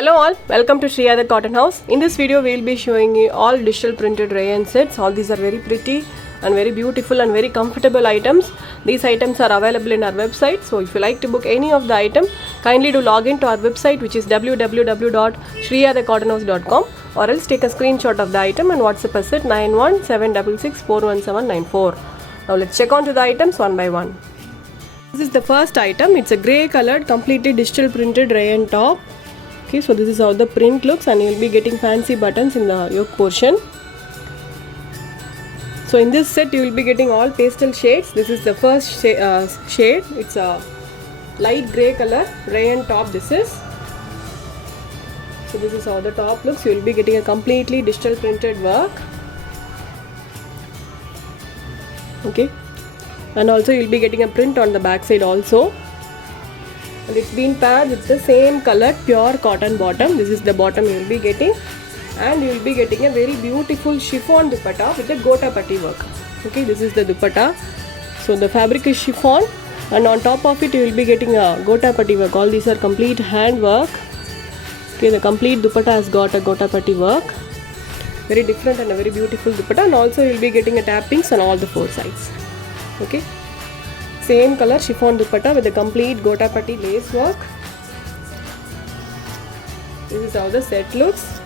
Hello all, welcome to Shriya Cotton House. In this video we will be showing you all digital printed rayon sets. All these are very pretty and very beautiful and very comfortable items. These items are available in our website. So if you like to book any of the item, kindly do log in to our website, which is www.shriyacottonhouse.com, or else take a screenshot of the item and WhatsApp us at 9176641794. Now let's check on to the items one by one. This is the first item. It's a grey colored completely digital printed rayon top. Okay, so this is how the print looks, and you will be getting fancy buttons in the yoke portion. So in this set you will be getting all pastel shades. This is the first shade. It's a light grey color rayon top. This is how the top looks. You will be getting a completely digital printed work. Okay, and also you will be getting a print on the back side also. And it's been paired with the same colored pure cotton bottom. This is the bottom you will be getting, and you will be getting a very beautiful chiffon dupatta with the gota patti work. Okay, this is the dupatta. So the fabric is chiffon, and on top of it you will be getting a gota patti work. All these are complete hand work. Okay, the complete dupatta has got a gota patti work. Very different and a very beautiful dupatta, and also you will be getting a tappings on all the four sides. Okay, same color chiffon dupatta with the complete gota patti lace work. This is how the set looks.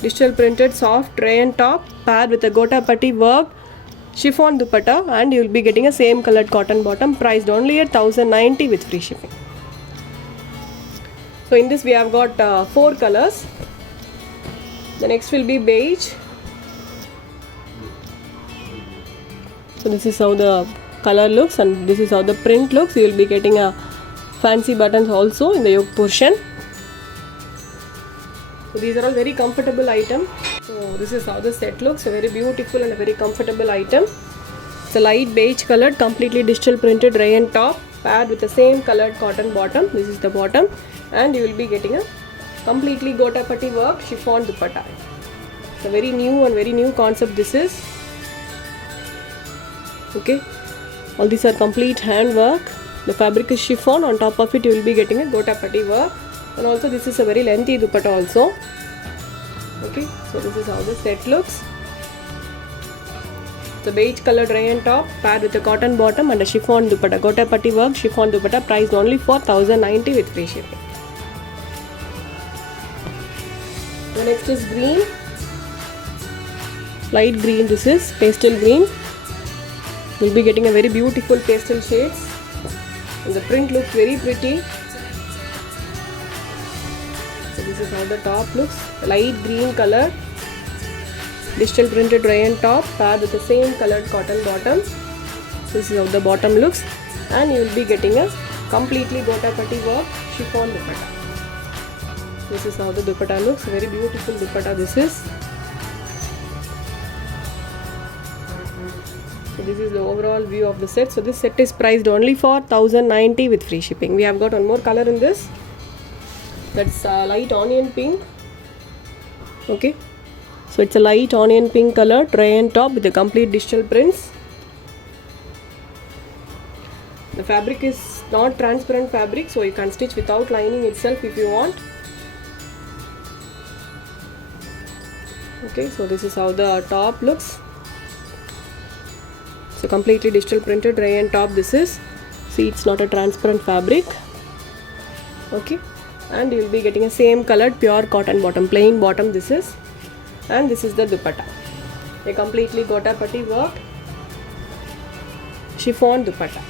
Digital printed soft rayon top paired with a gota patti work chiffon dupatta, and you will be getting a same colored cotton bottom, priced only at 1090 with free shipping. So in this we have got 4 colors. The next will be beige. So this is how the color looks, and this is how the print looks. You will be getting a fancy buttons also in the yoke portion. So these are all very comfortable items. So this is how the set looks. A very beautiful and a very comfortable item. It's a light beige colored completely digital printed rayon top paired with the same colored cotton bottom. This is the bottom, and you will be getting a completely gota patti work chiffon dupatta. It's a very new concept this is. Okay, all these are complete hand work. The fabric is chiffon. On top of it you will be getting a gota patti work, and also this is a very lengthy dupatta also. Okay, so this is how the set looks. The beige colored rayon top paired with a cotton bottom and a chiffon dupatta, gota patti work chiffon dupatta, priced only for 1090 with free shipping. The next is green, light green. This is pastel green. You'll be getting a very beautiful pastel shades, and the print looks very pretty. So this is how the top looks. Light green color digital printed rayon top paired with the same colored cotton bottom. This is how the bottom looks, and you will be getting a completely gota patti work chiffon dupatta. This is how the dupatta looks. Very beautiful dupatta this is. So this is the overall view of the set. So this set is priced only for 1090 with free shipping. We have got one more color in this. That's light onion pink. Okay, so it's a light onion pink color rayon top with the complete digital prints. The fabric is not transparent fabric, so you can stitch without lining itself if you want. Okay, so this is how the top looks. So completely digital printed rayon top this is. See, it's not a transparent fabric. Okay, and you will be getting a same colored pure cotton bottom, plain bottom this is, and this is the dupatta, a completely gota patti work chiffon dupatta.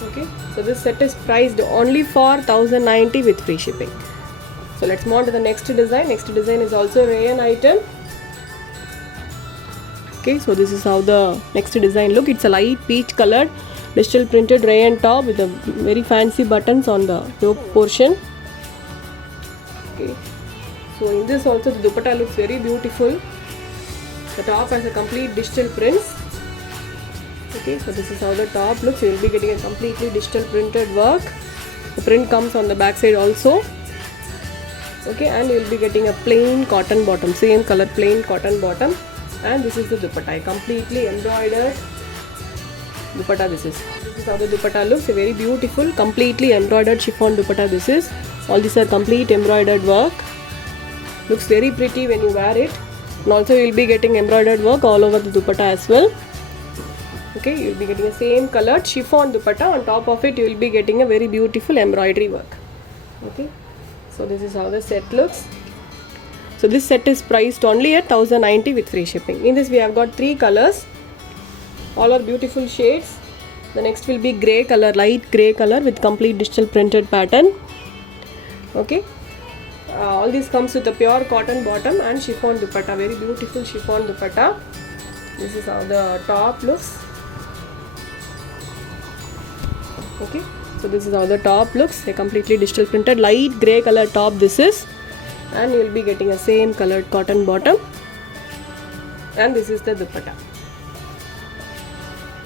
Okay, so this set is priced only for 1090 with free shipping. So let's move on to the next design. Next design is also a rayon item. Okay, so this is how the next design look. It's a light peach colored digital printed rayon top with a very fancy buttons on the yoke portion. Okay, so in this also the dupatta looks very beautiful. The top has a complete digital prints. Okay, so this is how the top looks. You will be getting a completely digital printed work. The print comes on the back side also. Okay, and you will be getting a plain cotton bottom, same color plain cotton bottom, and this is the dupatta, completely embroidered dupatta this is. This is how the dupatta looks. A very beautiful completely embroidered chiffon dupatta this is, All these are complete embroidered work. Looks very pretty when you wear it. And also you will be getting embroidered work all over the dupatta as well. Okay, you will be getting the same colored chiffon dupatta. On top of it you will be getting a very beautiful embroidery work. Okay, so this is how the set looks. So this set is priced only at 1090 with free shipping. In this we have got 3 colors. All are beautiful shades. The next will be grey color, light grey color with complete digital printed pattern. Okay, all this comes with a pure cotton bottom and chiffon dupatta, very beautiful chiffon dupatta. This is how the top looks. Okay, so this is how the top looks, a completely digital printed light grey color top this is, and you will be getting a same colored cotton bottom, and this is the dupatta.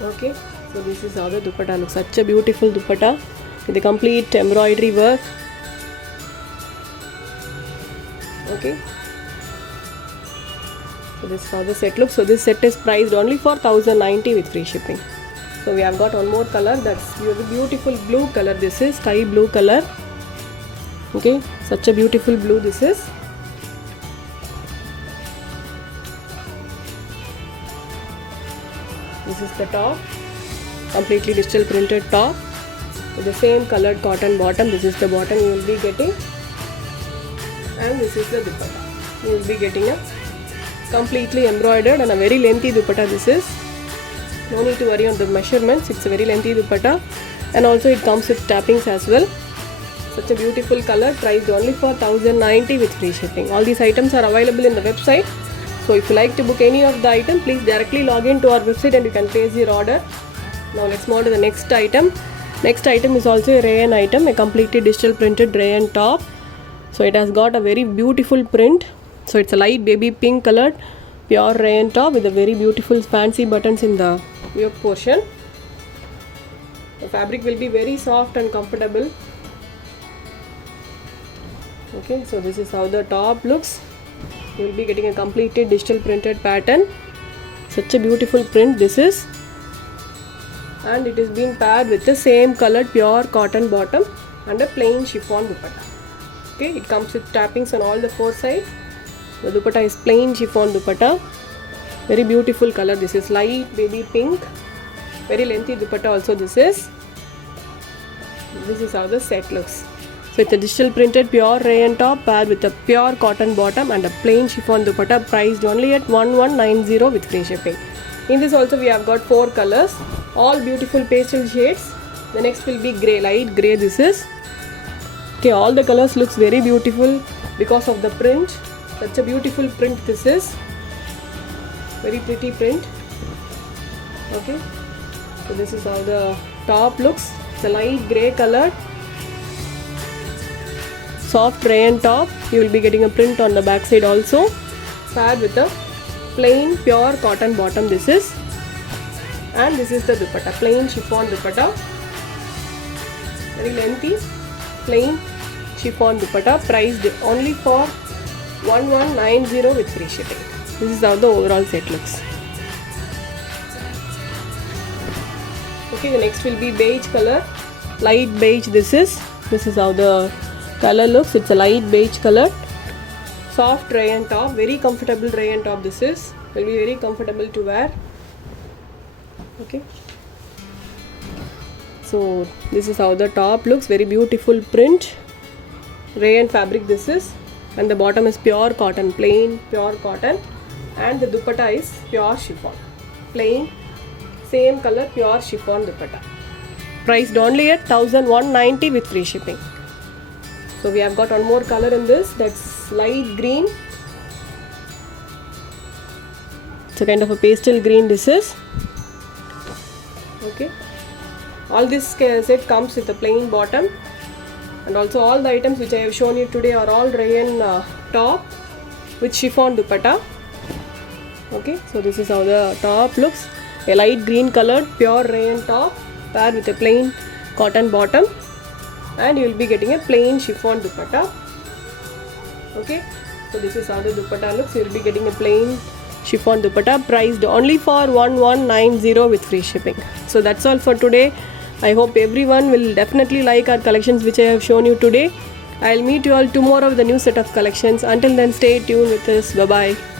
Okay, so this is how the dupatta looks, such a beautiful dupatta with a complete embroidery work. Okay, so this is how the set looks. So this set is priced only for 1090 with free shipping. So we have got one more color, that's a beautiful blue color. This is sky blue color. Okay, such a beautiful blue this is. This is the top, completely digital printed top with the same colored cotton bottom. This is the bottom you will be getting, and this is the dupatta. You will be getting a completely embroidered and a very lengthy dupatta this is. No need to worry on the measurements, it's a very lengthy dupatta, and also it comes with tappings as well. Such a beautiful color, priced only for 1090 with free shipping. All these items are available in the website. So if you like to book any of the item, please directly log in to our website and you can place your order. Now let's move on to the next item. Next item is also a rayon item, a completely digital printed rayon top. So it has got a very beautiful print. So it's a light baby pink colored pure rayon top with a very beautiful fancy buttons in the yoke portion. The fabric will be very soft and comfortable. Okay, so this is how the top looks. You will be getting a completely digital printed pattern. Such a beautiful print this is, and it is being paired with the same colored pure cotton bottom and a plain chiffon dupatta. Okay, it comes with tappings on all the 4 sides. The dupatta is plain chiffon dupatta, very beautiful color. This is light baby pink, very lengthy dupatta also this is. This is how the set looks. So it's a digital printed pure rayon top paired with a pure cotton bottom and a plain chiffon dupatta, priced only at 1190 with free shipping. In this also we have got 4 colors, all beautiful pastel shades. The next will be grey, light grey this is. Okay, all the colors looks very beautiful because of the print. Such a beautiful print this is, very pretty print. Okay, so this is how the top looks. It's a light grey color, soft rayon top. You will be getting a print on the back side also, paired with a plain pure cotton bottom this is, and this is the dupatta, plain chiffon dupatta, very lengthy plain chiffon dupatta, priced only for 1190 with free shipping. This is how the overall set looks. Okay, the next will be beige color, light beige this is. This is how the color looks. It's a light beige color, soft rayon top, very comfortable rayon top this is. Will be very comfortable to wear. Okay, so this is how the top looks, very beautiful print, rayon fabric this is, and the bottom is pure cotton, plain pure cotton, and the dupatta is pure chiffon, plain same color pure chiffon dupatta, priced only at 1190 with free shipping. So we have got one more color in this, that's light green. It's a kind of a pastel green this is. Okay, all this set comes with a plain bottom, and also all the items which I have shown you today are all rayon top with chiffon dupatta. Okay, so this is how the top looks, a light green colored pure rayon top paired with a plain cotton bottom, and you will be getting a plain chiffon dupatta. Okay, so this is how the dupatta looks. You will be getting a plain chiffon dupatta, priced only for 1190 with free shipping. So that's all for today. I hope everyone will definitely like our collections which I have shown you today. I'll meet you all tomorrow with a new set of collections. Until then, stay tuned with us. Bye bye.